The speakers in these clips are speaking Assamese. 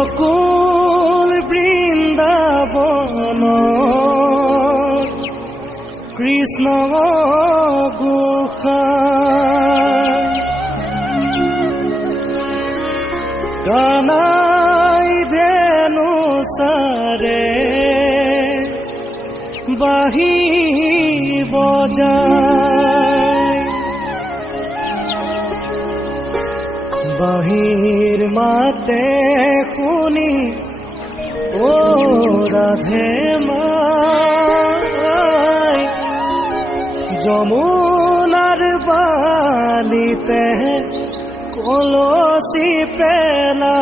गोकुल बृंदावन कृष्ण गोसाई कानाई धेनु सारे बाही बजाय बाहिर माते खुनी ओ राधे माय যমুনার বালিতে কলসি পেলা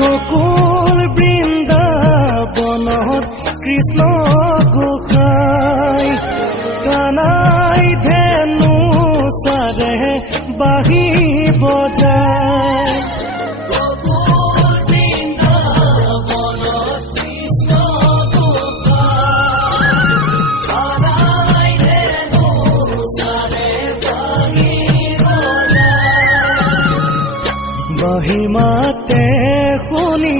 गोकुल बृंदावन कृष्ण गोसाई कानाई धेनु सारे बाही बजाय गोकुल बृंदावन कृष्ण गोसाई कानाई धेनु सारे बाही बजाय बाही माते खुनी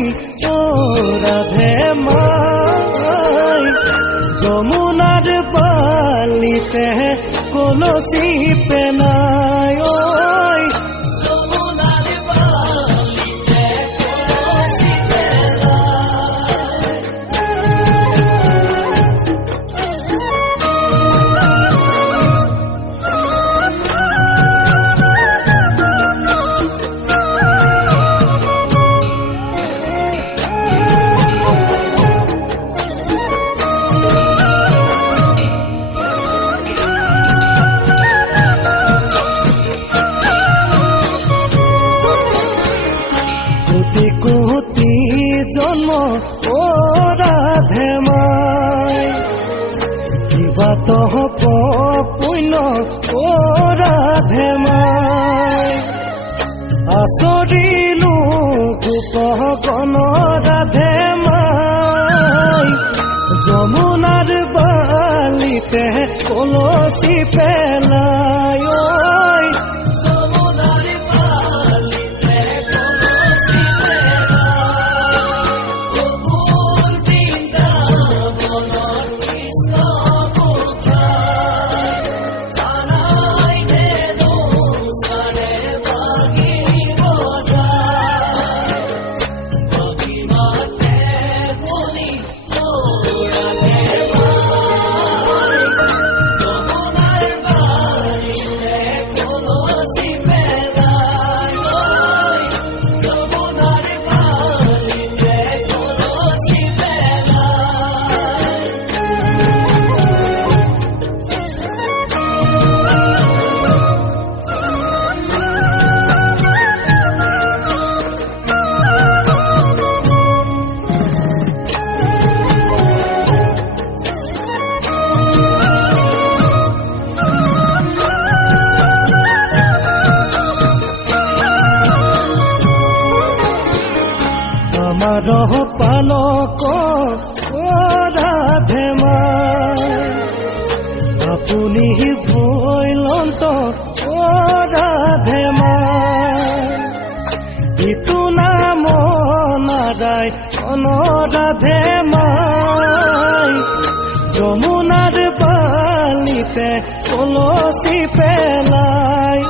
ओ राधे माय যমুনার বালিতে কলসি পেনায় যমুনার বালিতে কলসি जन्म ओ राधे माय किबा तह पुण्य ओ राधे माय आसरिलु गोप गण राधे माय যমুনার বালিতে কলসি পেলায় रह पालक ओ राधे माय आपुनी भैलंत ओ राधे माय इतु नाम नाराय अन राधे माय যমুনার বালিতে কলসি পেলায়